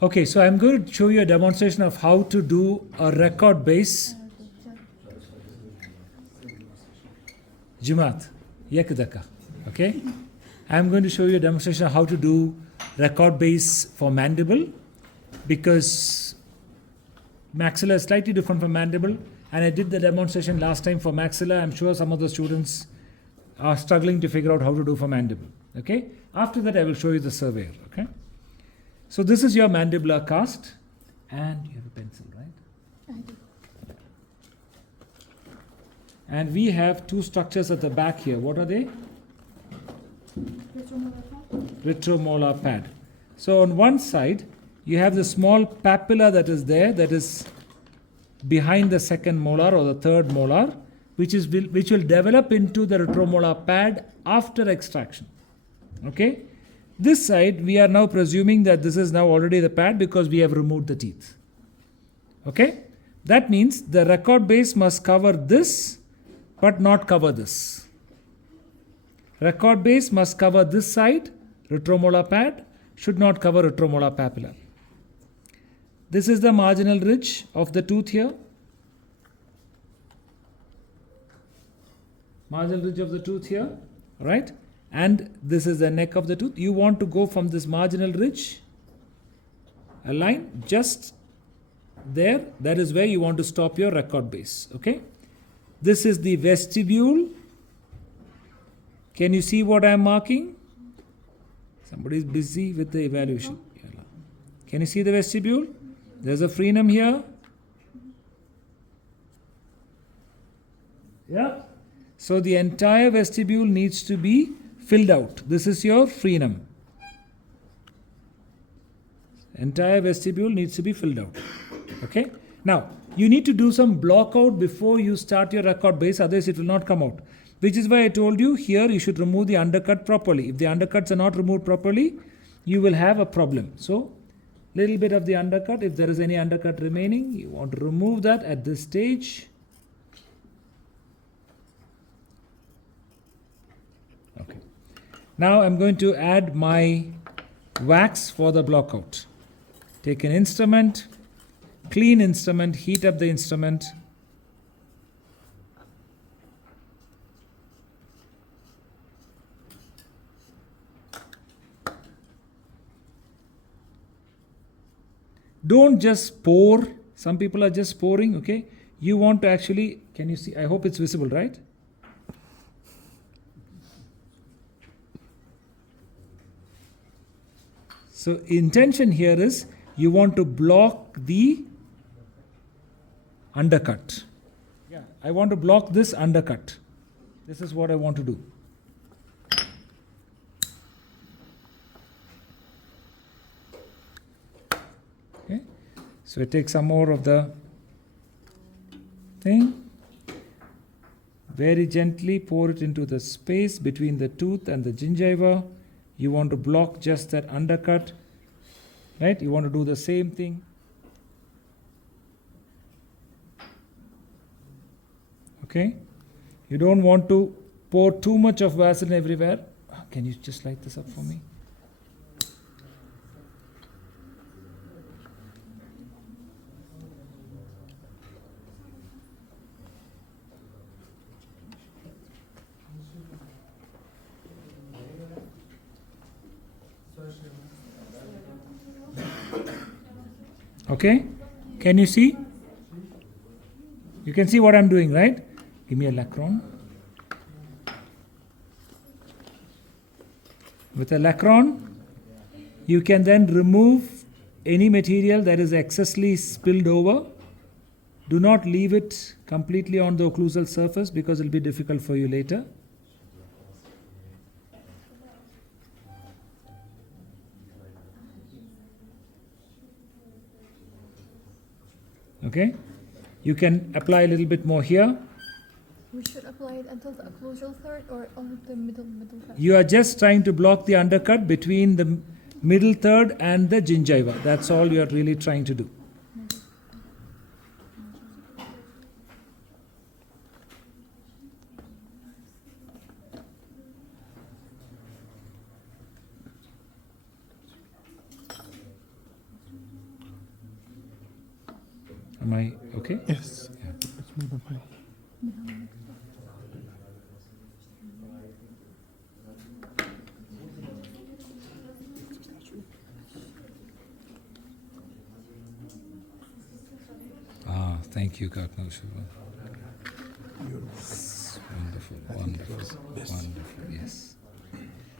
Okay, so I'm going to show you a demonstration of how to do a record base. Jumat, yakdaka. Okay? I'm going to show you a demonstration of how to do record base for mandible, because maxilla is slightly different from mandible, and I did the demonstration last time for maxilla. I'm sure some of the students are struggling to figure out how to do for mandible. Okay? After that, I will show you the surveyor. Okay? So this is your mandibular cast, and you have a pencil, right? I do. And we have two structures at the back here. What are they? Retromolar pad. So on one side, you have the small papilla that is there, that is behind the second molar or the third molar, which will develop into the retromolar pad after extraction. Okay? This side, we are now presuming that this is now already the pad because we have removed the teeth. Okay? That means the record base must cover this, but not cover this. Record base must cover this side, retromolar pad, should not cover retromolar papilla. This is the marginal ridge of the tooth here. Marginal ridge of the tooth here, right? And this is the neck of the tooth. You want to go from this marginal ridge, a line just there. That is where you want to stop your record base. Okay? This is the vestibule. Can you see what I am marking? Somebody is busy with the evaluation. Can you see the vestibule? There's a frenum here. Yeah. So the entire vestibule needs to be filled out. This is your frenum. Entire vestibule needs to be filled out. Okay? Now, you need to do some block out before you start your record base, otherwise it will not come out. Which is why I told you here you should remove the undercut properly. If the undercuts are not removed properly, you will have a problem. So, little bit of the undercut, if there is any undercut remaining, you want to remove that at this stage. Okay. Now I'm going to add my wax for the block out. Take an instrument, clean instrument, heat up the instrument. Don't just pour. Some people are just pouring, okay? You want to actually, can you see? I hope it's visible, right? So intention here is you want to block the undercut. Yeah, I want to block this undercut. This is what I want to do. Okay, so I take some more of the thing. Very gently pour it into the space between the tooth and the gingiva. You want to block just that undercut, right? You want to do the same thing. Okay? You don't want to pour too much of Vaseline everywhere. Can you just light this up for me? Okay, can you see? You can see what I'm doing, right? Give me a lacron. With a lacron, you can then remove any material that is excessively spilled over. Do not leave it completely on the occlusal surface because it will be difficult for you later. Okay, you can apply a little bit more here. We should apply it until the occlusal third or on the middle third? You are just trying to block the undercut between the middle third and the gingiva. That's all you are really trying to do. Am I okay? Yes. Yeah. It's more than fine. Ah, thank you, Kakno Shiva. Wonderful, wonderful, wonderful, yes.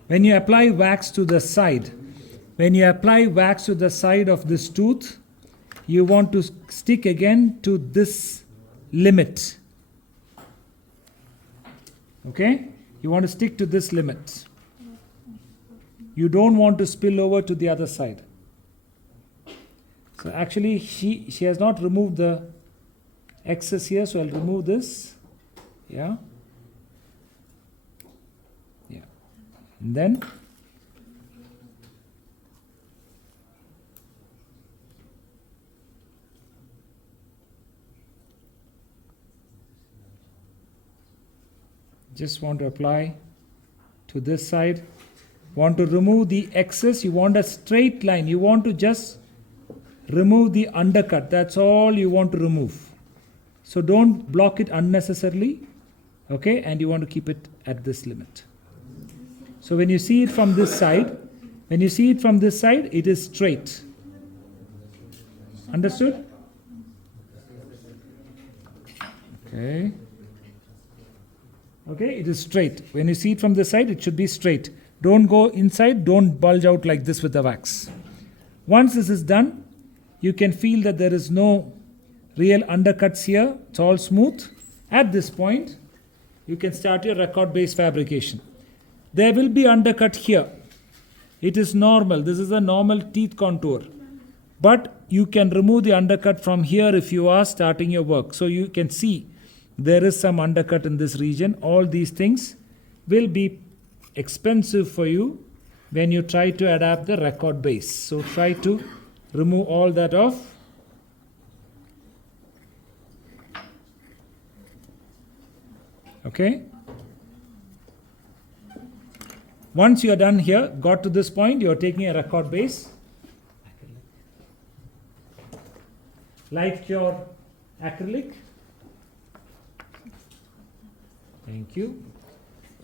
When you apply wax to the side, when you apply wax to the side of this tooth, you want to stick again to this limit. Okay? You want to stick to this limit. You don't want to spill over to the other side. So actually she has not removed the excess here, so I'll remove this. Yeah. Yeah. And then just want to apply to this side. Want to remove the excess, you want a straight line. You want to just remove the undercut. That's all you want to remove. So don't block it unnecessarily. Okay, and you want to keep it at this limit. So when you see it from this side, it is straight. Understood? Okay. Okay, it is straight. When you see it from this side, it should be straight. Don't go inside, don't bulge out like this with the wax. Once this is done, you can feel that there is no real undercuts here. It's all smooth. At this point, you can start your record-based fabrication. There will be undercut here. It is normal. This is a normal teeth contour. But you can remove the undercut from here if you are starting your work. So you can see there is some undercut in this region. All these things will be expensive for you when you try to adapt the record base. So try to remove all that off. Okay? Once you are done here, got to this point, you are taking a record base. Like your acrylic. Thank you.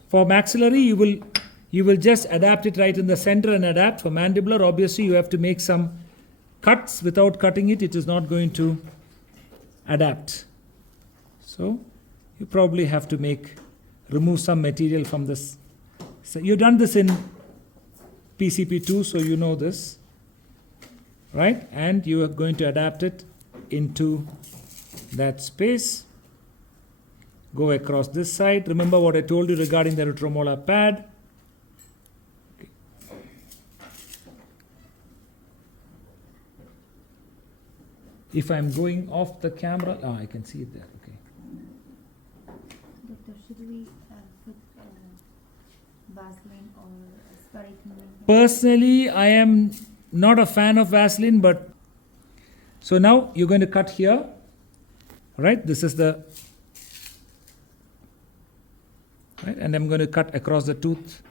For maxillary, you will just adapt it right in the center and adapt. For mandibular, obviously you have to make some cuts. Without cutting it, it is not going to adapt. So you probably have to remove some material from this. So you've done this in PCP2, so you know this, right? And you are going to adapt it into that space. Go across this side. Remember what I told you regarding the retromolar pad. Okay. If I'm going off the camera, I can see it there. Okay. Doctor, should we put Vaseline or spray? Personally, I am not a fan of Vaseline, but so now you're going to cut here, right? This is the right, and I'm going to cut across the tooth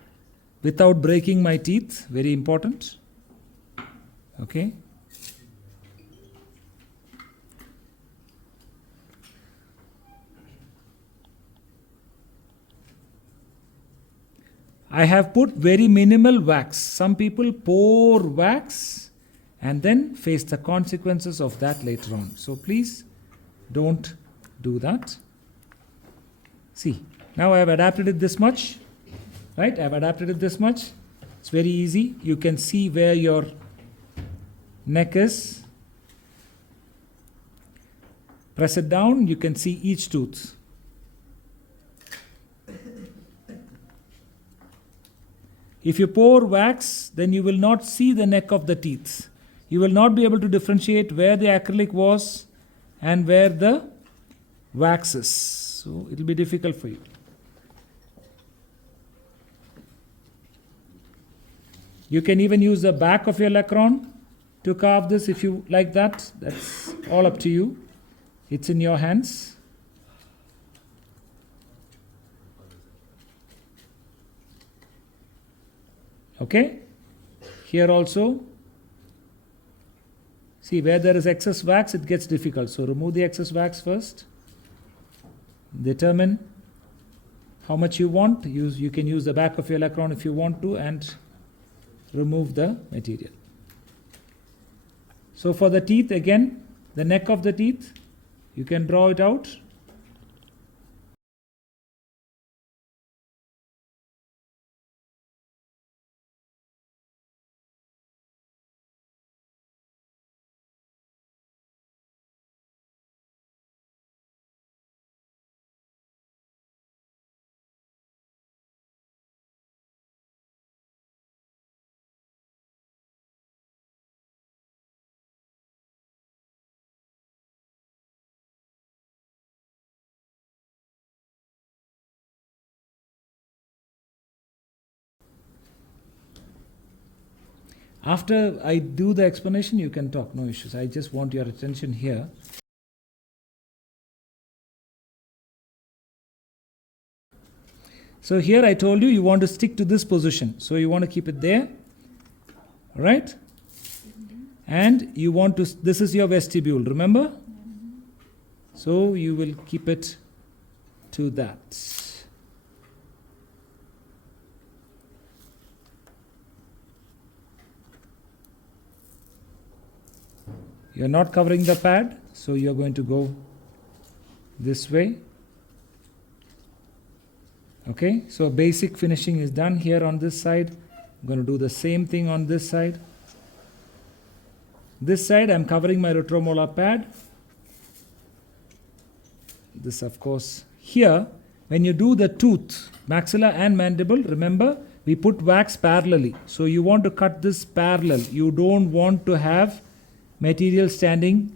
without breaking my teeth. Very important. Okay. I have put very minimal wax. Some people pour wax and then face the consequences of that later on. So please don't do that. See, now I have adapted it this much, right? I have adapted it this much. It's very easy. You can see where your neck is. Press it down, you can see each tooth. If you pour wax, then you will not see the neck of the teeth. You will not be able to differentiate where the acrylic was and where the wax is. So it will be difficult for you. You can even use the back of your lacron to carve this if you like that. That's all up to you. It's in your hands. Okay? Here also. See, where there is excess wax, it gets difficult. So remove the excess wax first. Determine how much you want. You can use the back of your electron if you want to, and remove the material. So for the teeth, again, the neck of the teeth, you can draw it out. After I do the explanation, you can talk, no issues. I just want your attention here. So here I told you, you want to stick to this position. So you want to keep it there, right? And you want to, this is your vestibule, remember? So you will keep it to that. You're not covering the pad, so you're going to go this way. Okay, so basic finishing is done here on this side. I'm going to do the same thing on this side. This side, I'm covering my retromolar pad. This, of course, here, when you do the tooth, maxilla and mandible, remember, we put wax parallelly. So you want to cut this parallel. You don't want to have material standing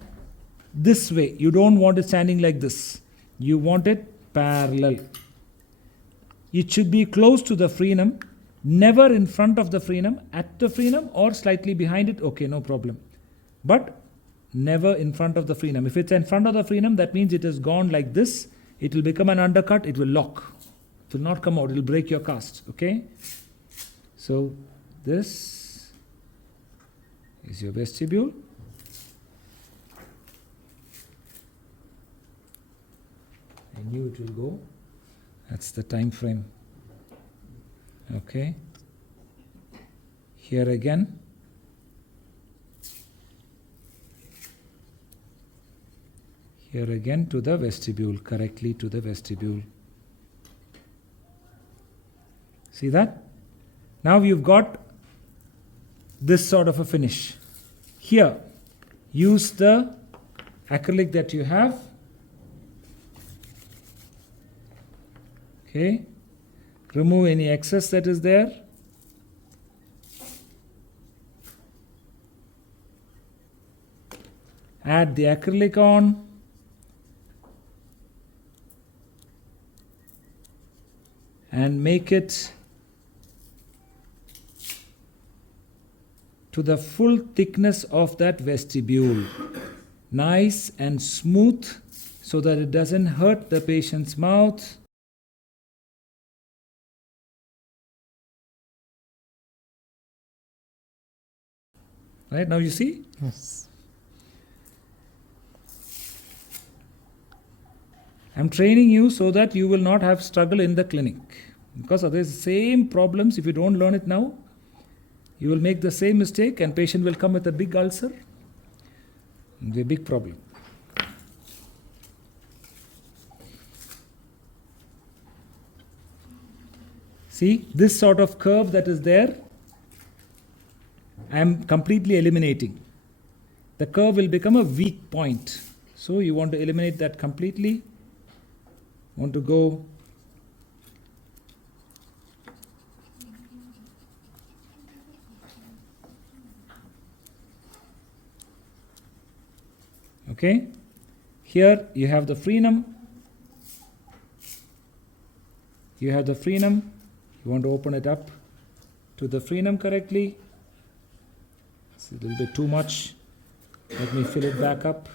this way. You don't want it standing like this. You want it parallel. It should be close to the frenum, never in front of the frenum, at the frenum or slightly behind it, okay, no problem. But never in front of the frenum. If it's in front of the frenum, that means it has gone like this. It will become an undercut, it will lock. It will not come out, it will break your cast, okay? So this is your vestibule. I knew it will go. That's the time frame. Okay. Here again. Here again to the vestibule, correctly to the vestibule. See that? Now you've got this sort of a finish. Here, use the acrylic that you have. Okay, remove any excess that is there. Add the acrylic on. And make it to the full thickness of that vestibule. Nice and smooth so that it doesn't hurt the patient's mouth. Right, now you see? Yes. I'm training you so that you will not have struggle in the clinic. Because otherwise, the same problems, if you don't learn it now, you will make the same mistake and patient will come with a big ulcer. It'll be a big problem. See, this sort of curve that is there, I am completely eliminating. The curve will become a weak point. So you want to eliminate that completely. Want to go okay. Here you have the frenum. You have the frenum. You want to open it up to the frenum correctly. It's a little bit too much. Let me fill it back up.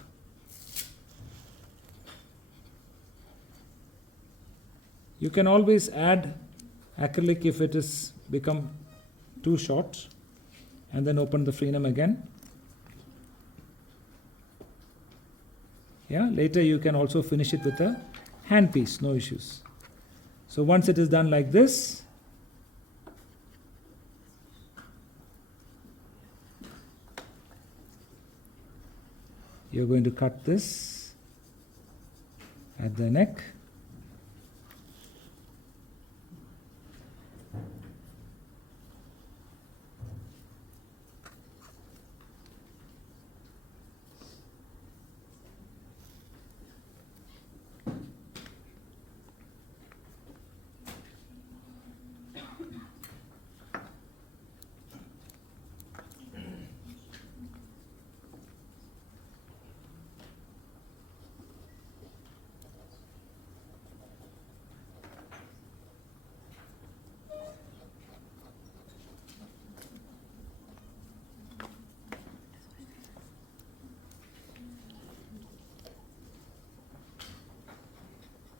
You can always add acrylic if it is become too short, and then open the frenum again. Yeah, later you can also finish it with a handpiece, no issues. So once it is done like this, you're going to cut this at the neck.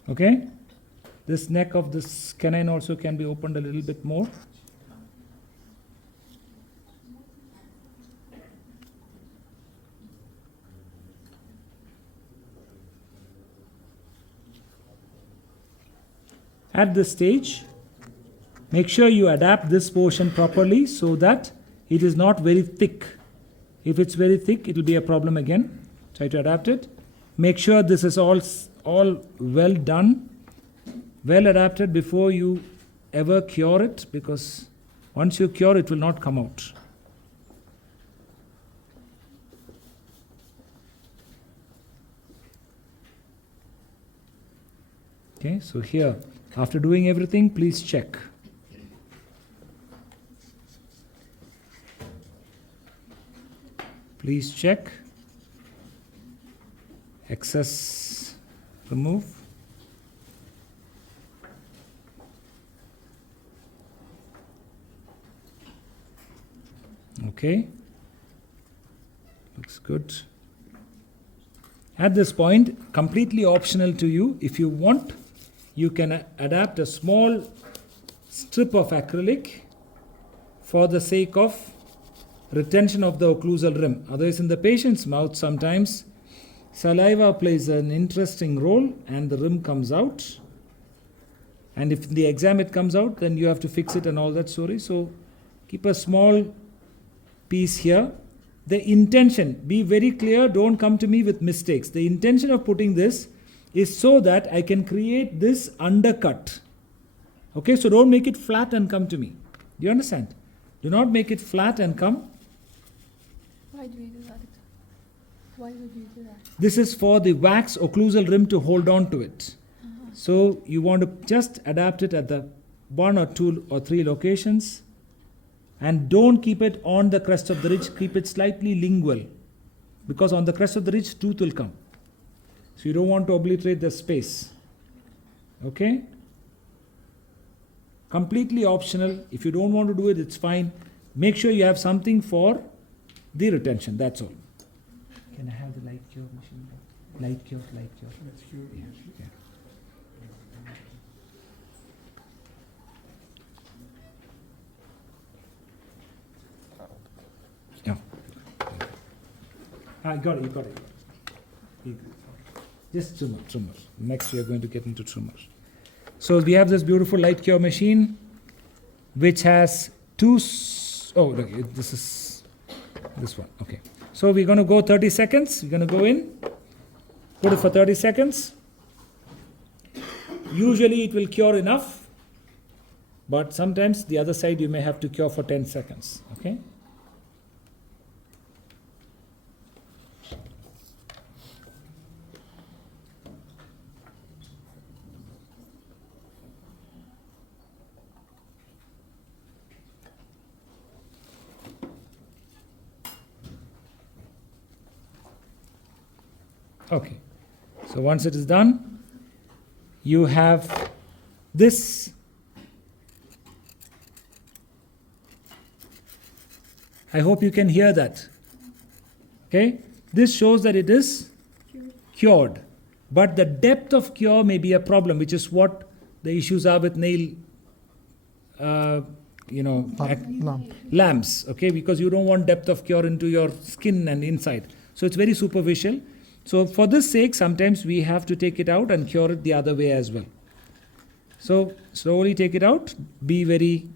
Okay, this neck of this canine also can be opened a little bit more. At this stage, make sure you adapt this portion properly so that it is not very thick. If it's very thick, it will be a problem again. Try to adapt it. Make sure this is all well done, well adapted before you ever cure it, because once you cure it will not come out. Okay, so here, after doing everything, please check. Please check. Excess remove. Okay, looks good. At this point, completely optional to you. If you want, you can adapt a small strip of acrylic for the sake of retention of the occlusal rim. Otherwise, in the patient's mouth, sometimes saliva plays an interesting role and the rim comes out. And if in the exam it comes out, then you have to fix it and all that story. So keep a small piece here. The intention, be very clear, don't come to me with mistakes. The intention of putting this is so that I can create this undercut. Okay, so don't make it flat and come to me. Do you understand? Do not make it flat and come. Why do we do that? Why would you do that? This is for the wax occlusal rim to hold on to it. So you want to just adapt it at the 1 or 2 or 3 locations, and don't keep it on the crest of the ridge. Keep it slightly lingual, because on the crest of the ridge tooth will come. So you don't want to obliterate the space. Okay? Completely optional. If you don't want to do it, it's fine. Make sure you have something for the retention. That's all. Can I have the light cure machine? Light cure. Yeah. Yeah. You got it. Just trimmer. Next we are going to get into trimmers. So we have this beautiful light cure machine which has this is this one. Okay. So we're going to go 30 seconds. We're going to go in, put it for 30 seconds. Usually it will cure enough, but sometimes the other side you may have to cure for 10 seconds. Okay. Okay, so once it is done, you have this. I hope you can hear that. Okay, this shows that it is cured, but the depth of cure may be a problem, which is what the issues are with nail, lamps. Okay, because you don't want depth of cure into your skin and inside. So it's very superficial. So for this sake, sometimes we have to take it out and cure it the other way as well. So slowly take it out. Be very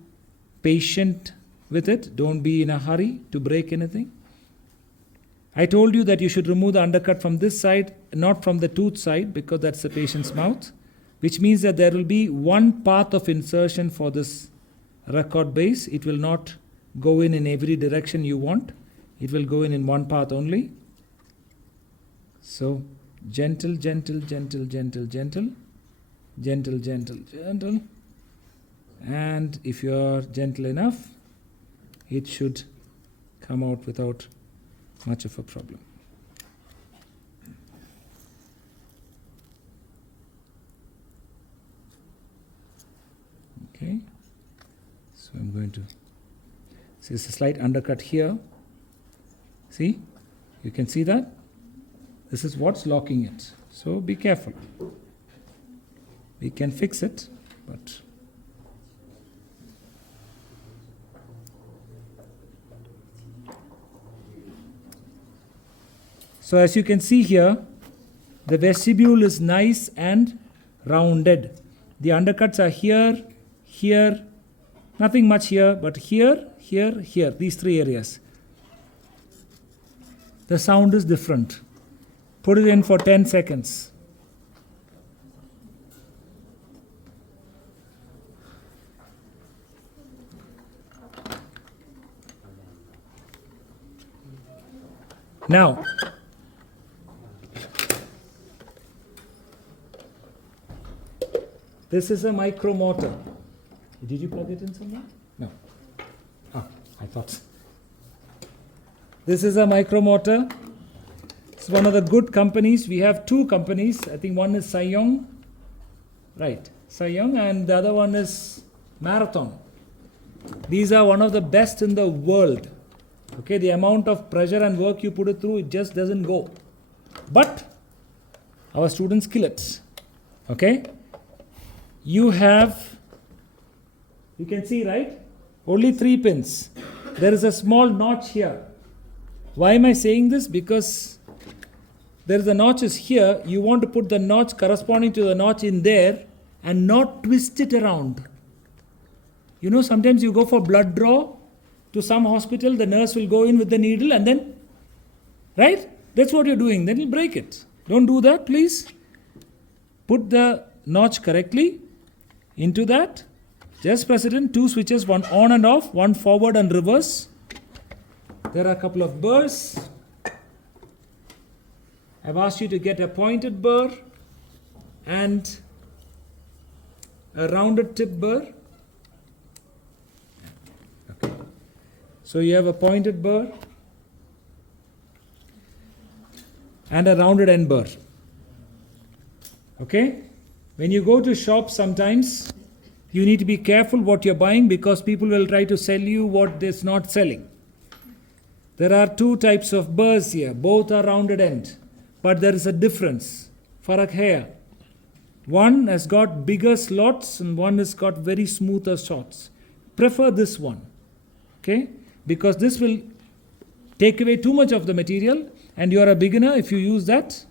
patient with it. Don't be in a hurry to break anything. I told you that you should remove the undercut from this side, not from the tooth side, because that's the patient's mouth, which means that there will be one path of insertion for this record base. It will not go in every direction you want. It will go in one path only. So gentle, gentle, gentle, gentle, gentle, gentle, gentle, gentle. And if you are gentle enough, it should come out without much of a problem. Okay, so I'm going to see there's a slight undercut here. See, you can see that this is what's locking it, so be careful. We can fix it, but so as you can see here, the vestibule is nice and rounded. The undercuts are here, here, nothing much here, but here, here, here, these three areas. The sound is different. Put it in for 10 seconds. Now, this is a micromotor. Did you plug it in somewhere? No. I thought. This is a micromotor. It's one of the good companies. We have two companies. I think one is Sanyong. Right. Sanyong, and the other one is Marathon. These are one of the best in the world. Okay, the amount of pressure and work you put it through, it just doesn't go. But our students kill it. Okay? You can see, right? Only 3 pins. There is a small notch here. Why am I saying this? Because there is a notches here. You want to put the notch corresponding to the notch in there and not twist it around. You know, sometimes you go for blood draw to some hospital, the nurse will go in with the needle and then, right? That's what you're doing. Then you'll break it. Don't do that, please. Put the notch correctly into that. Just press it in. 2 switches, one on and off, one forward and reverse. There are a couple of burrs. I've asked you to get a pointed burr and a rounded tip burr. Okay. So you have a pointed burr and a rounded end burr. Okay? When you go to shops sometimes, you need to be careful what you're buying because people will try to sell you what is not selling. There are 2 types of burrs here. Both are rounded end. But there is a difference. Farak hai. One has got bigger slots and one has got very smoother shots. Prefer this one. Okay? Because this will take away too much of the material, and you are a beginner. If you use that,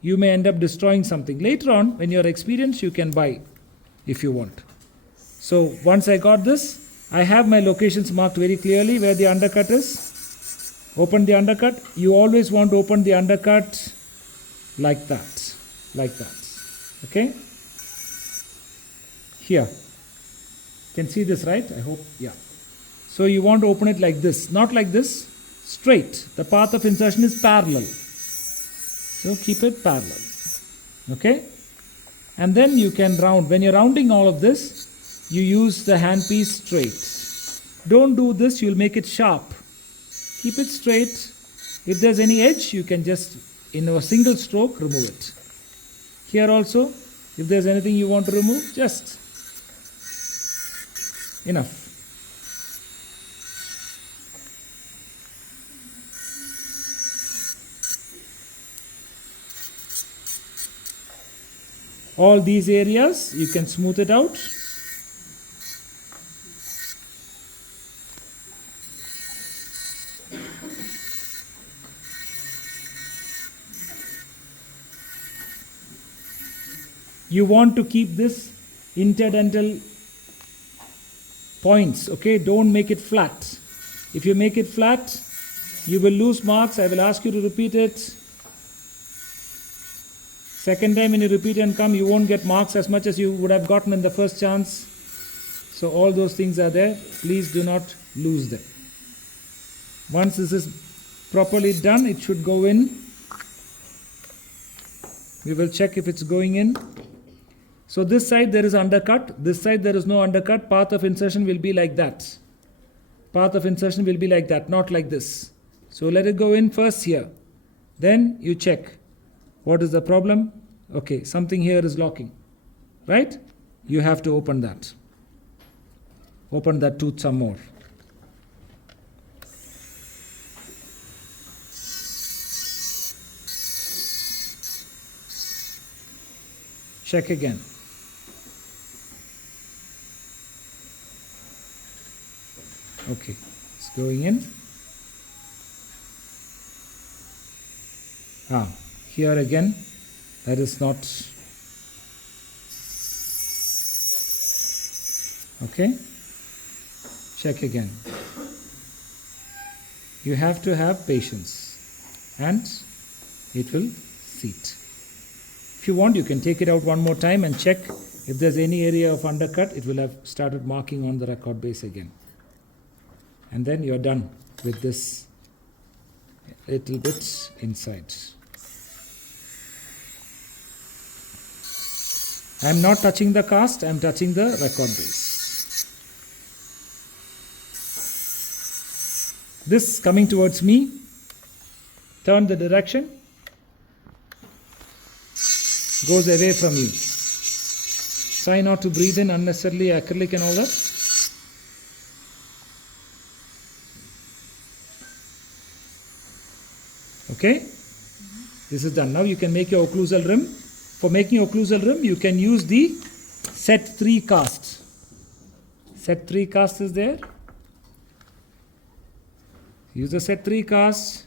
you may end up destroying something. Later on, when you're experienced, you can buy if you want. So once I got this, I have my locations marked very clearly where the undercut is. Open the undercut. You always want to open the undercut like that. Like that. Okay? Here. You can see this, right? I hope. Yeah. So you want to open it like this. Not like this. Straight. The path of insertion is parallel. So keep it parallel. Okay? And then you can round. When you're rounding all of this, you use the handpiece straight. Don't do this. You'll make it sharp. Keep it straight. If there's any edge, you can just, in a single stroke, remove it. Here also, if there's anything you want to remove, just enough. All these areas, you can smooth it out. You want to keep this interdental points, okay? Don't make it flat. If you make it flat, you will lose marks. I will ask you to repeat it. Second time when you repeat and come, you won't get marks as much as you would have gotten in the first chance. So all those things are there. Please do not lose them. Once this is properly done, it should go in. We will check if it's going in. So this side there is undercut, this side there is no undercut. Path of insertion will be like that. Path of insertion will be like that, not like this. So let it go in first here. Then you check. What is the problem? Okay, something here is locking. Right? You have to open that. Open that tooth some more. Check again. Okay, it's going in. Here again, that is not. Okay, check again. You have to have patience and it will seat. If you want, you can take it out one more time and check if there's any area of undercut. It will have started marking on the record base again. And then you're done with this little bit inside. I'm not touching the cast, I'm touching the record base. This coming towards me, turn the direction, goes away from you. Try not to breathe in unnecessarily acrylic and all that. Okay, this is done. Now you can make your occlusal rim. For making your occlusal rim, you can use the set 3 cast. Set 3 cast is there. Use the set 3 cast.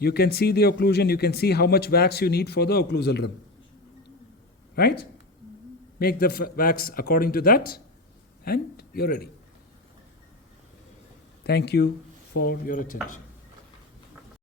You can see the occlusion. You can see how much wax you need for the occlusal rim. Right? Make the wax according to that and you're ready. Thank you for your attention.